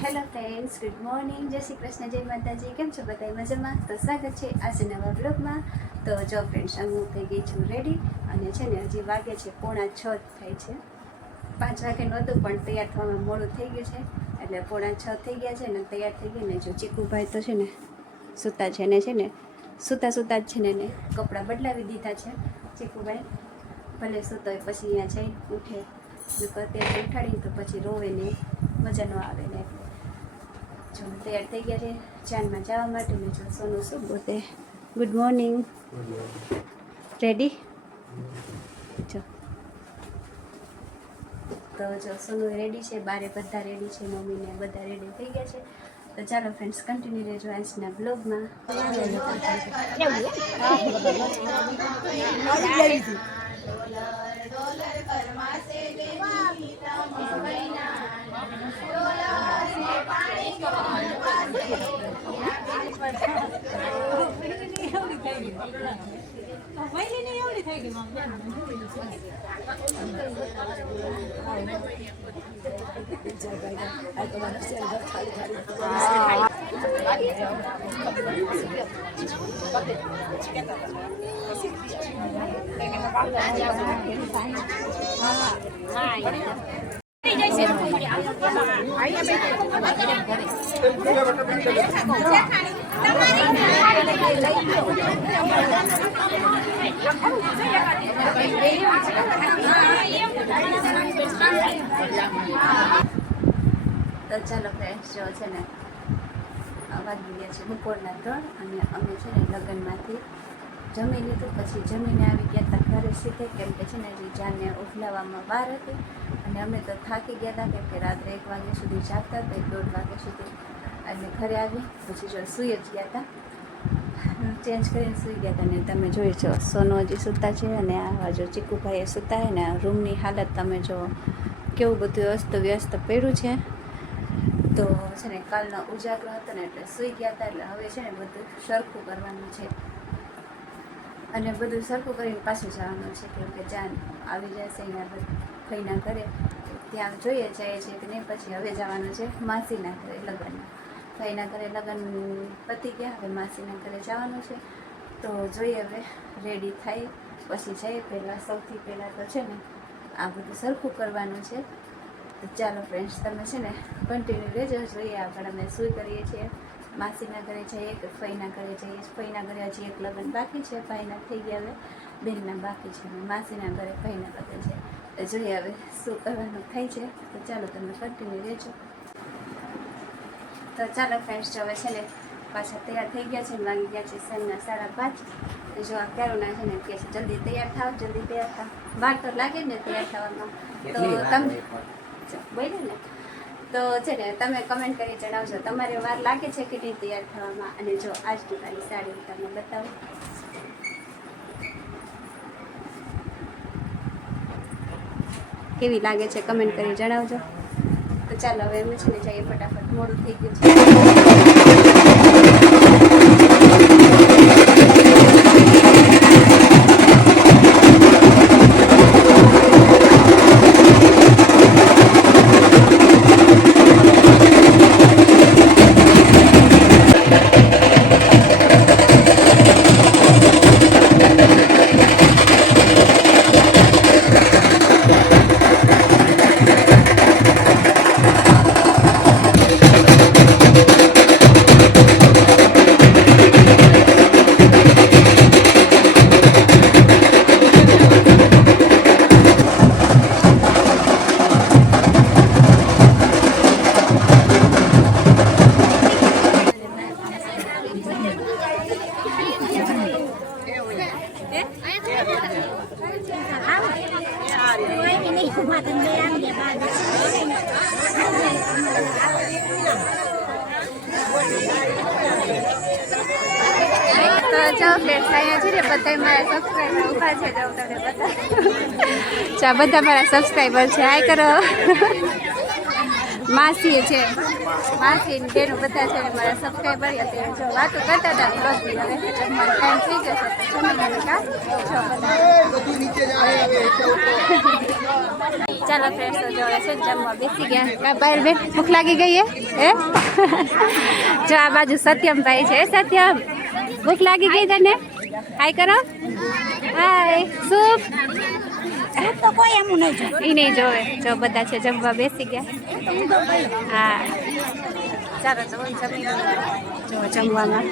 Hello friends, good morning, જય શ્રી કૃષ્ણ, જય માતાજી. કેમ છો બધા? મજામાં? તો સ્વાગત છે આજે નવા બ્લોગમાં. તો જો ફ્રેન્ડ્સ, હું થઈ ગઈ છું રેડી અને છે ને હજી વાગે છે 5:45 થાય છે. 5 વાગે નહોતું પણ તૈયાર થવામાં મોડું થઈ ગયું છે એટલે 5:45 થઈ ગયા છે ને તૈયાર થઈ ગઈ. ને જો ચીકુભાઈ તો છે ને સૂતા છે ને સૂતા જ છે ને એને કપડાં બદલાવી દીધા છે. ચીકુભાઈ ભલે સૂતો હોય પછી અહીંયા જઈ ઉઠે, અત્યારે ઉઠાડી તો પછી રોવે ને મજા ન આવે ને. જો તૈયાર થઈ ગયા છે ચાંદમાં જવા માટે. ને જો સોનું શું બોતે, ગુડ મોર્નિંગ, રેડી? જો તો જો સોનું રેડી છે, બારે બધા રેડી છે, મમ્મીને બધા રેડી થઈ ગયા છે. તો ચાલો ફ્રેન્ડ્સ, કન્ટિન્યુ રહેજો આજના બ્લોગમાં. તો ચાલો ફ્રેન્ડ્સ, જો છે ને વાગી ગયા છે બપોરના 3 અને અમે છે ને લગ્નમાંથી જમી લીધું. પછી જમીને આવી ગયા હતા ઘરે સીધે, કેમ કે છે ને હજી જાનને ઉફલાવામાં વાર હતી અને અમે તો થાકી ગયા હતા કેમ કે રાત્રે 1 વાગ્યા સુધી જાગતા હતા, 1-1.5 વાગ્યા સુધી. એટલે ઘરે આવી પછી જો સૂઈ જ ગયા હતા, ચેન્જ કરીને સૂઈ ગયા હતા. ને તમે જોઈ છો સોનું હજી સૂતા છે અને આ જો ચીકુભાઈએ સૂતા હોય ને રૂમની હાલત તમે જો કેવું બધું અસ્ત વ્યસ્ત પડ્યું છે. તો છે ને કાલનો ઉજાગરો હતો ને એટલે સૂઈ ગયા હતા. એટલે હવે છે ને બધું સરખું કરવાનું છે અને બધું સરખું કરીને પાછું જવાનું છે કેમ કે જાન આવી જશે એના ફઈના ઘરે, ત્યાં જોઈએ જાય છે કે નહીં. પછી હવે જવાનું છે માસીના ઘરે લગ્નમાં. ફઈના ઘરે લગ્ન પતી ગયા, હવે માસીના ઘરે જવાનું છે. તો જોઈએ હવે રેડી થાય પછી જઈએ. પહેલાં સૌથી પહેલાં તો છે ને આ બધું સરખું કરવાનું છે. તો ચાલો ફ્રેન્ડ્સ, તમે છે ને કન્ટિન્યુ રહેજો. જોઈએ આગળ અમે શું કરીએ છીએ, માસીના ઘરે જઈએ કે ફઈના ઘરે જઈએ. ફઈના ઘરે હજી એક લગ્ન બાકી છે, ભાઈના થઈ ગયા, હવે બેનના બાકી છે. માસીના ઘરે ફઈના ઘરે છે. તો જોઈએ હવે શું કરવાનું થાય છે. તો ચાલો તમે કન્ટિન્યુ રહેજો. તો ચાલો ફ્રેન્ડ્સ, હવે છે ને પાછા તૈયાર થઈ ગયા છે ને વાગી ગયા છે સાંજના 5:30. જો આ ક્યારોના છે ને કે જલ્દી તૈયાર થાવ, જલ્દી તૈયાર થાવ. વાર તો લાગે ને તૈયાર થવામાં. તો તમે બોલે ને તો છે ને તમે કમેન્ટ કરી જણાવજો તમારે વાર લાગે છે કે નહીં તૈયાર થવામાં. અને જો આજની તારી સાડી તમને બતાવો. કેવી લાગે છે કમેન્ટ કરી જણાવજો. તો ચાલો હવે અમે છે ને જઈએ ફટાફટ, મોડું થઈ ગયું છે. ચાલો ફ્રેન્ડ્સ અહીંયા છે ને બધા મારા સબસ્ક્રાઈબર ઊભા છે તો તમને બધા ચા બધા મારા સબસ્ક્રાઈબર છે હાય કરો માસી છે માસી બેનો બધા છે ને મારા સબસ્ક્રાઈબર અત્યારે જો વાતો કરતા હતા બસ હવે જમવાનો ટાઈમ થઈ જશે તો જમવાનું કા ચાલો ફ્રેન્ડ્સ તો જોડે છે જમવા બેસી ગયા કા બહાર બેન ભૂખ લાગી ગઈ હે જો આ બાજુ સત્યમભાઈ છે સત્યમ ભૂખ લાગી ગઈ તને હાય કરો હાય સૂપ તો કોઈ એમ નહીં જોવે એ નહીં જોવે જો બધા છે જમવા બેસી ગયા હા ચાલો તો જમી જો જમવામાં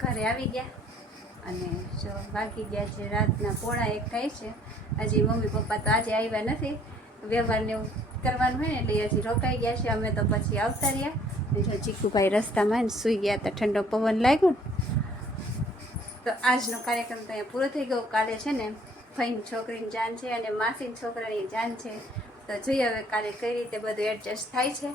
ઘરે આવી ગયા અને જો બાકી ગયા છે રાતના 1:30 થાય છે હજી મમ્મી પપ્પા તો આજે આવ્યા નથી વ્યવહારને એવું કરવાનું હોય ને એટલે હજી રોકાઈ ગયા છે અમે તો પછી આવતા રહ્યા જો ચીકુભાઈ રસ્તામાં સૂઈ ગયા તો ઠંડો પવન લાગ્યો તો આજનો કાર્યક્રમ તો અહીંયા પૂરો થઈ ગયો કાલે છે ને ફઈની છોકરીની જાન છે અને માસીની છોકરાની જાન છે તો જોઈએ હવે કાલે કઈ રીતે બધું એડજસ્ટ થાય છે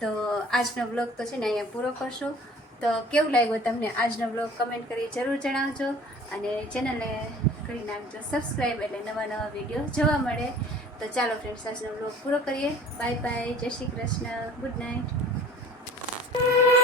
તો આજનો બ્લોગ તો છે ને અહીંયા પૂરો કરશું તો કેવું લાગ્યું તમને આજનો બ્લોગ કમેન્ટ કરી જરૂર જણાવજો અને ચેનલને કરી નાખજો સબસ્ક્રાઈબ એટલે નવા નવા વિડીયો જોવા મળે તો ચાલો ફ્રેન્ડ્સ આજનો બ્લોગ પૂરો કરીએ બાય બાય જય શ્રી કૃષ્ણ ગુડ નાઇટ